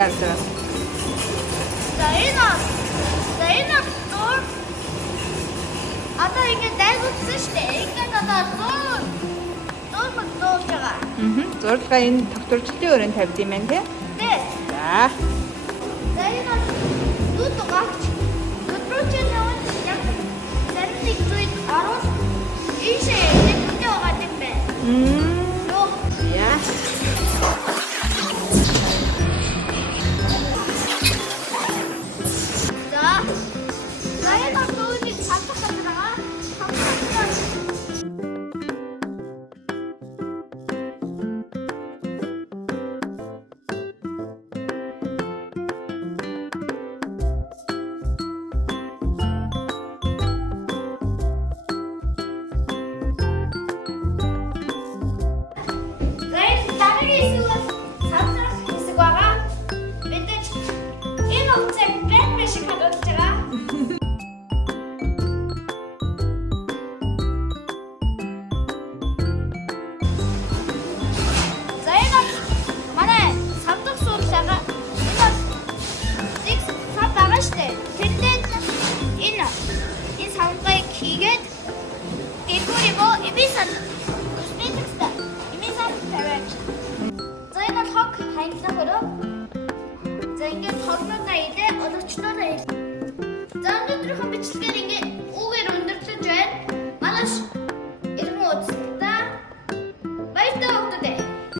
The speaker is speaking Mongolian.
알았어. Zainab dur. Ata ингэ дайгуулсан шүү дээ. Ингээд одоо зур мөглөөж байгаа. Зурдлага энэ тогтворчлын өрөөнд тавьд юм байна тий? Тий. За. Zainab дүүд гагч. Өдрөчөө наваад яг зарим зүйл аруул ийшээ нэвтэж байгаа юм байна. Нөө. Яа. За ингээд тогноо та идэ, одоочноо та. За өнөөдрийнхөө бичлэгээр ингээд